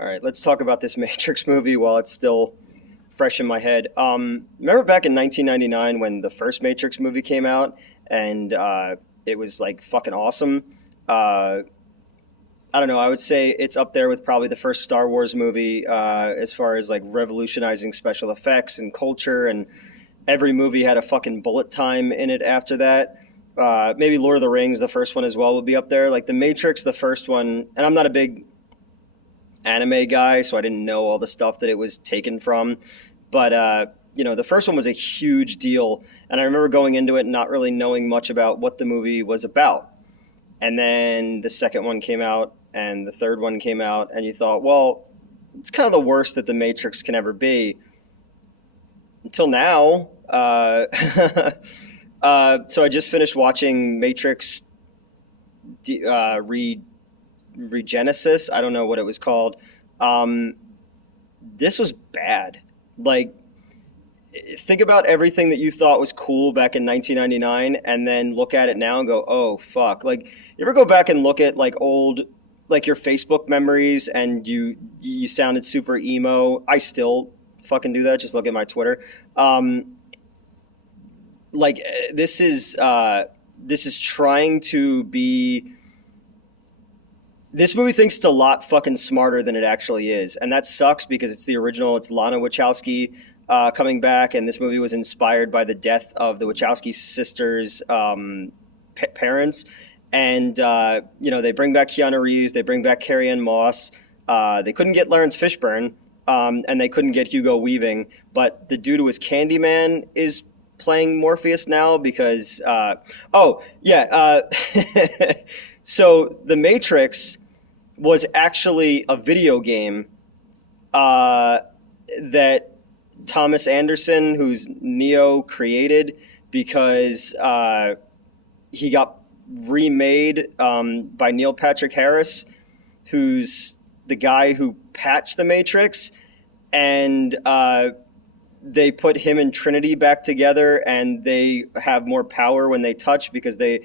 All right, let's talk about this Matrix movie while it's still fresh in my head. Remember back in 1999 when the first Matrix movie came out and it was like fucking awesome? Uh, I don't know. I would say it's up there with probably the first Star Wars movie as far as like revolutionizing special effects and culture. And every movie had a fucking bullet time in it after that. Maybe Lord of the Rings, the first one as well, would be up there. Like The Matrix, the first one, and I'm not a big anime guy, so I didn't know all the stuff that it was taken from. But the first one was a huge deal, and I remember going into it not really knowing much about what the movie was about. And then the second one came out, and the third one came out, and you thought, well, it's kind of the worst that the Matrix can ever be. Until now, so I just finished watching Matrix Regenesis. I don't know what it was called. Um, this was bad. Like, think about everything that you thought was cool back in 1999 and then look at it now and go, oh, fuck. Like, you ever go back and look at, like, old, like, your Facebook memories and you sounded super emo? I still fucking do that. Just look at my Twitter. Like, this is trying to be. This movie thinks it's a lot fucking smarter than it actually is, and that sucks because it's the original. It's Lana Wachowski coming back, and this movie was inspired by the death of the Wachowski sisters' parents. And they bring back Keanu Reeves, they bring back Carrie-Anne Moss. They couldn't get Lawrence Fishburne, and they couldn't get Hugo Weaving, but the dude who was Candyman is playing Morpheus now because so The Matrix was actually a video game that Thomas Anderson, who's Neo, created because he got remade by Neil Patrick Harris, who's the guy who patched The Matrix, and they put him and Trinity back together, and they have more power when they touch because they're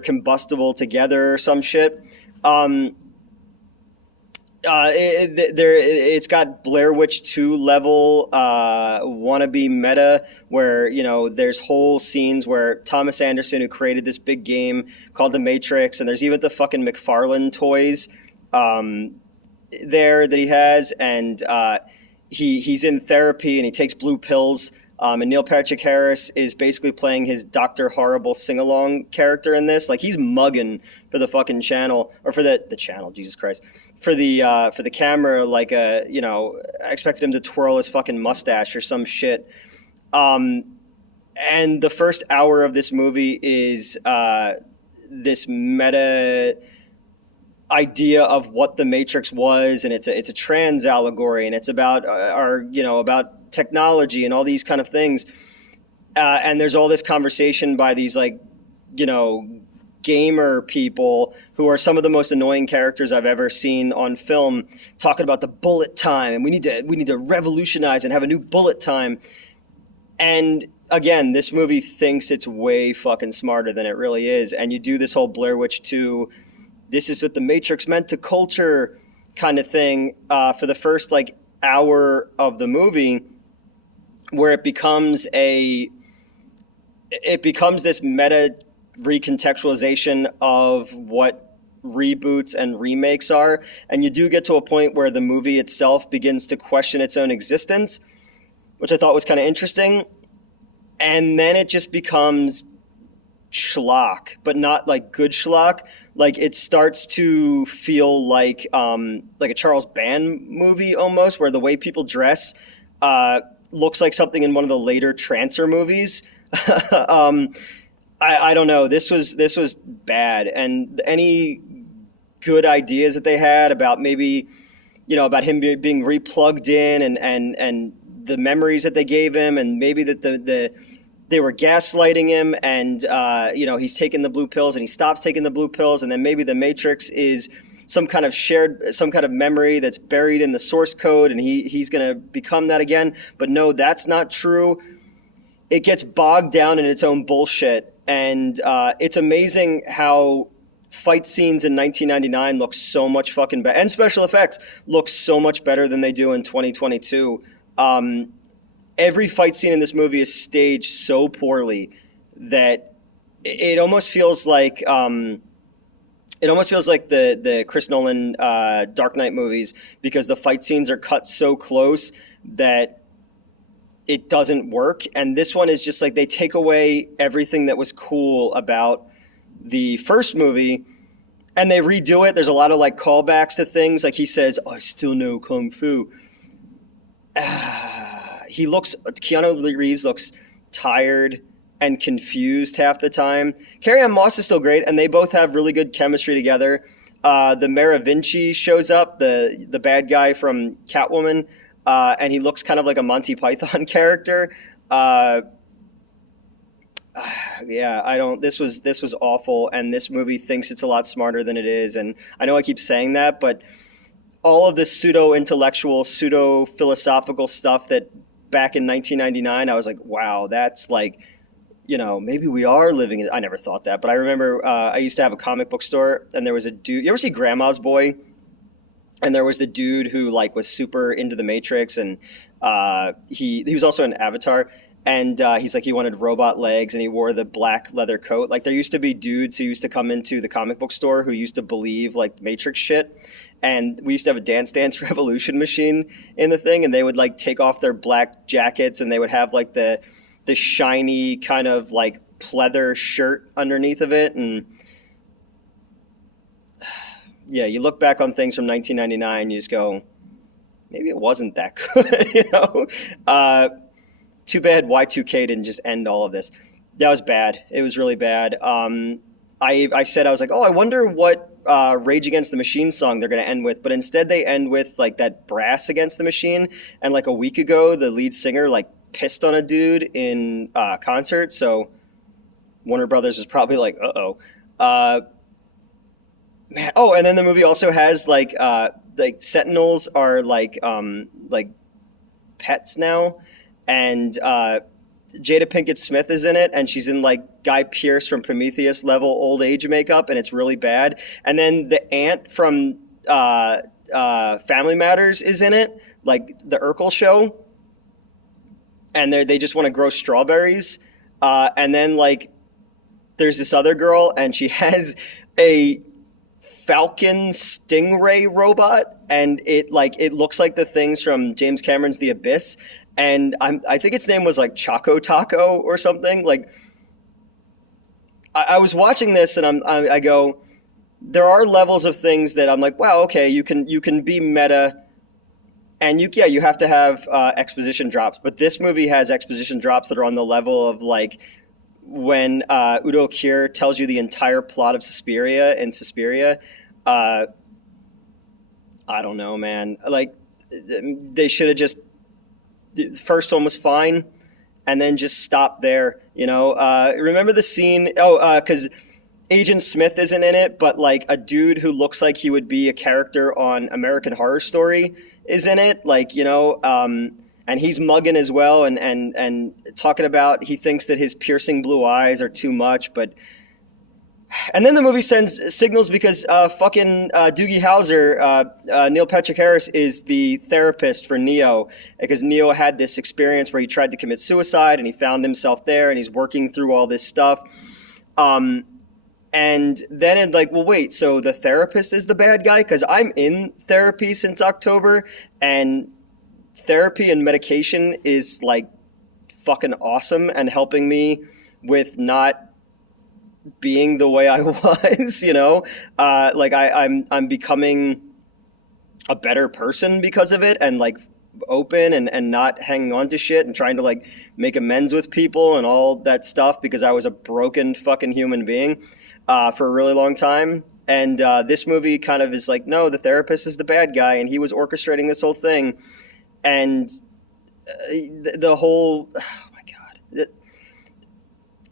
combustible together or some shit. It's got Blair Witch 2 level wannabe meta where, there's whole scenes where Thomas Anderson, who created this big game called The Matrix, and there's even the fucking McFarlane toys there that he has, and he's in therapy and he takes blue pills. And Neil Patrick Harris is basically playing his Dr. Horrible sing-along character in this. Like, he's mugging for the fucking channel, or for the channel, Jesus Christ, for the camera. Like, I expected him to twirl his fucking mustache or some shit. And the first hour of this movie is this meta idea of what the Matrix was, and it's a trans allegory, and it's about about technology and all these kind of things. And there's all this conversation by these gamer people who are some of the most annoying characters I've ever seen on film, talking about the bullet time, and we need to revolutionize and have a new bullet time. And again, this movie thinks it's way fucking smarter than it really is. And you do this whole Blair Witch 2, this is what the Matrix meant to culture kind of thing for the first hour of the movie, where it becomes this meta recontextualization of what reboots and remakes are. And you do get to a point where the movie itself begins to question its own existence, which I thought was kind of interesting. And then it just becomes schlock, but not like good schlock. Like, it starts to feel like a Charles Band movie almost, where the way people dress looks like something in one of the later Trancer movies. I don't know. This was bad, and any good ideas that they had about maybe, about him being replugged in and the memories that they gave him, and maybe that they were gaslighting him, and he's taking the blue pills and he stops taking the blue pills, and then maybe the Matrix is some kind of memory that's buried in the source code, and he's going to become that again. But no, that's not true. It gets bogged down in its own bullshit, and it's amazing how fight scenes in 1999 look so much fucking better, and special effects look so much better than they do in 2022. Every fight scene in this movie is staged so poorly that it almost feels like the Chris Nolan Dark Knight movies, because the fight scenes are cut so close that it doesn't work. And this one is just like they take away everything that was cool about the first movie and they redo it. There's a lot of like callbacks to things. Like he says, "I still know Kung Fu." Keanu Reeves looks tired and confused half the time. Carrie-Anne Moss is still great, and they both have really good chemistry together. The Merovinci shows up, the bad guy from Catwoman, and he looks kind of like a Monty Python character. This was awful, and this movie thinks it's a lot smarter than it is. And I know I keep saying that, but all of this pseudo-intellectual, pseudo-philosophical stuff that back in 1999, I was like, wow, that's like, maybe we are living in it. I never thought that, but I remember I used to have a comic book store, and there was a dude. You ever see Grandma's Boy? And there was the dude who like was super into the Matrix, and he was also an Avatar. And he's like, he wanted robot legs, and he wore the black leather coat. Like there used to be dudes who used to come into the comic book store who used to believe like Matrix shit. And we used to have a Dance Dance Revolution machine in the thing, and they would like take off their black jackets, and they would have like the shiny kind of like pleather shirt underneath of it. And yeah, you look back on things from 1999, you just go, maybe it wasn't that good, Too bad Y2K didn't just end all of this. That was bad. It was really bad. I said, I was like, oh, I wonder what Rage Against the Machine song they're going to end with. But instead they end with like that Brass Against the Machine. And like a week ago, the lead singer like pissed on a dude in concert. So Warner Brothers is probably like, uh-oh. Man. Oh, and then the movie also has like Sentinels are like pets now. And Jada Pinkett Smith is in it, and she's in like Guy Pearce from Prometheus level old age makeup, and it's really bad. And then the aunt from Family Matters is in it, like the Urkel show, and they just want to grow strawberries. And then like there's this other girl, and she has a Falcon Stingray robot, and it looks like the things from James Cameron's The Abyss. And I think its name was like Choco Taco or something. Like I was watching this, and I go, there are levels of things that I'm like, wow, okay, you can be meta, and you have to have exposition drops. But this movie has exposition drops that are on the level of like when Udo Kier tells you the entire plot of Suspiria in Suspiria. I don't know, man. Like they should have just. The first one was fine, and then just stop there. Remember the scene? Because Agent Smith isn't in it, but like a dude who looks like he would be a character on American Horror Story is in it. Like and he's mugging as well, and talking about he thinks that his piercing blue eyes are too much, but. And then the movie sends signals because fucking Doogie Howser, Neil Patrick Harris, is the therapist for Neo, because Neo had this experience where he tried to commit suicide and he found himself there, and he's working through all this stuff. And then it's like, well, wait, so the therapist is the bad guy? Because I'm in therapy since October, and therapy and medication is like fucking awesome and helping me with not being the way I was, like I'm becoming a better person because of it, and like open and not hanging on to shit and trying to like make amends with people and all that stuff, because I was a broken fucking human being for a really long time. And this movie kind of is like, no, the therapist is the bad guy, and he was orchestrating this whole thing. And the whole, oh my God.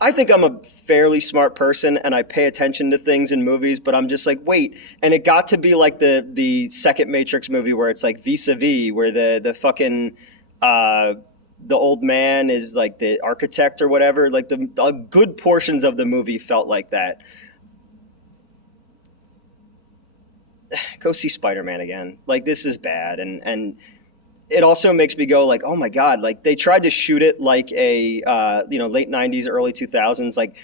I think I'm a fairly smart person, and I pay attention to things in movies, but I'm just like, wait. And it got to be like the second Matrix movie where it's like vis-a-vis, where the fucking the old man is like the architect or whatever. Like the good portions of the movie felt like that. go see Spider-Man again. Like, this is bad, and it also makes me go like, oh my god, like they tried to shoot it like a late '90s, early 2000s, like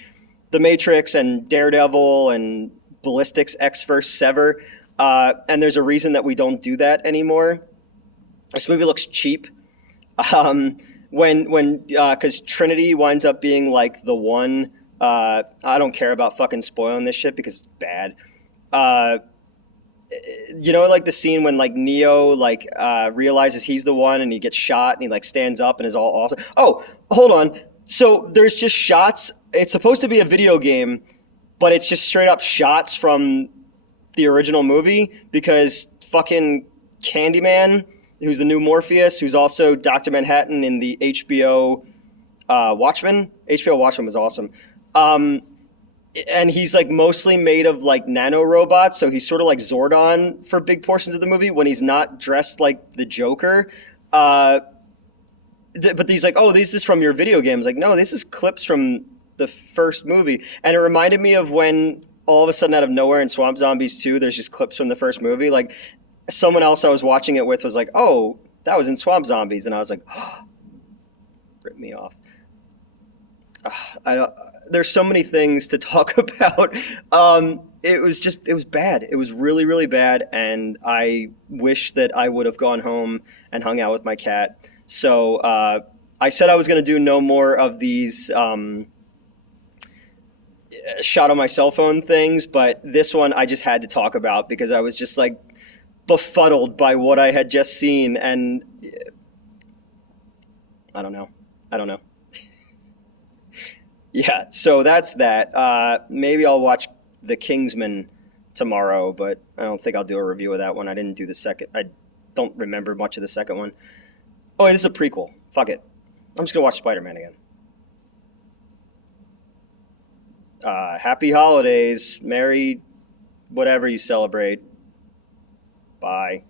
The Matrix and Daredevil and Ballistics X vs. Sever, and there's a reason that we don't do that anymore. This movie looks cheap. Um, when because Trinity winds up being like the one. I don't care about fucking spoiling this shit because it's bad. Uh, like the scene when like Neo like realizes he's the one and he gets shot and he like stands up and is all awesome. Oh, hold on. So there's just shots. It's supposed to be a video game, but it's just straight up shots from the original movie because fucking Candyman, who's the new Morpheus, who's also Dr. Manhattan in the HBO Watchmen. HBO Watchmen was awesome. And he's like mostly made of like nano robots, so he's sort of like Zordon for big portions of the movie when he's not dressed like the Joker. But he's like, oh, this is from your video games. Like, no, this is clips from the first movie. And it reminded me of when all of a sudden out of nowhere in Swamp Zombies 2, there's just clips from the first movie. Like, someone else I was watching it with was like, oh, that was in Swamp Zombies. And I was like, oh, rip me off. There's so many things to talk about. It was bad. It was really, really bad. And I wish that I would have gone home and hung out with my cat. So I said I was going to do no more of these shot on my cell phone things, but this one I just had to talk about because I was just like befuddled by what I had just seen. And I don't know. Yeah, so that's that. Maybe I'll watch The Kingsman tomorrow, but I don't think I'll do a review of that one. I didn't do the second. I don't remember much of the second one. Oh, wait, this is a prequel. Fuck it. I'm just going to watch Spider-Man again. Happy holidays. Merry whatever you celebrate. Bye.